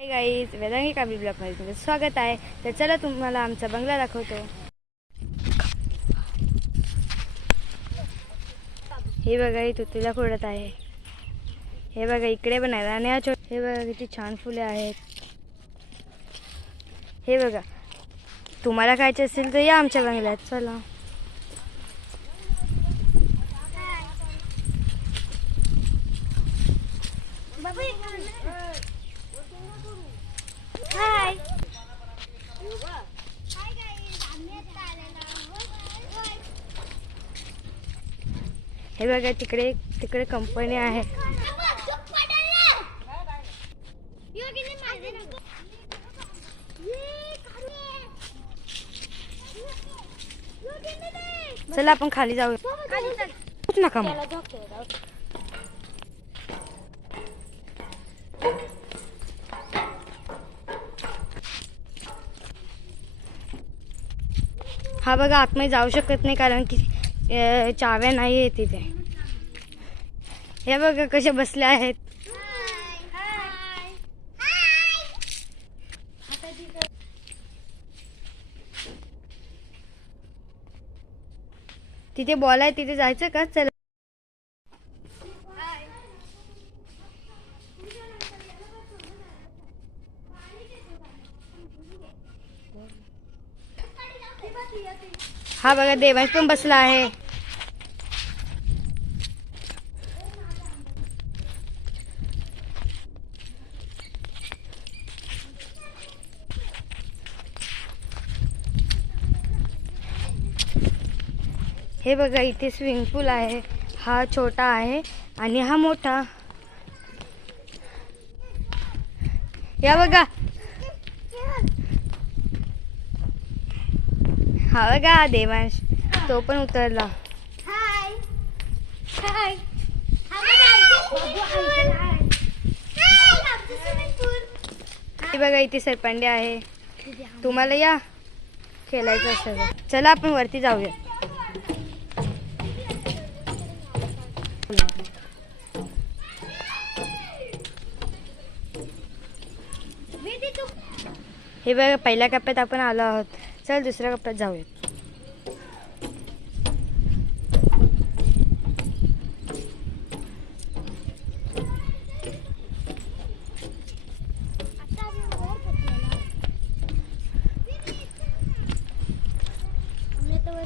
Hi guys, Vedangi काबली ब्लॉगमध्ये तुमचं स्वागत आहे. तर चला तुम्हाला आमचा बंगला दाखवतो. हे बघा, ही तुतीला फोडत आहे. हे बघा, इकडे पण आहे आणि हे बघा किती छान फुले आहेत. हे बघा, तुम्हाला खायचे असेल तर या आमच्या बंगल्यात. चला. हाय. हे बघा, तिकडे कंपनी आहे. चला आपण खाली जाऊ. नका मग. हा बघा, आतमध्ये जाऊ शकत नाही कारण की चाव्या नाही आहे तिथे. हे बघा कसे बसले आहेत. तिथे बॉल आहे, तिथे जायचं का? चला. हा बघा, देवांश पण बसला आहे. हे बघा, इथे स्विमिंग पूल आहे. हा छोटा आहे आणि हा मोठा. या बघा, हा बघा देवांश, तो पण उतरला. हाय हाय. हे बघा, इथे सरपंडी आहे. तुम्हाला या खेळायचं असेल. चला आपण वरती जाऊया. हे बघा, पहिल्या कप्प्यात आपण आलो आहोत. चल दुसऱ्या कप्प्यात जाऊया.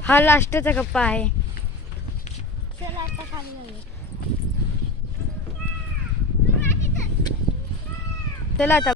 हा लास्टचा कप्पा आहे. चला आता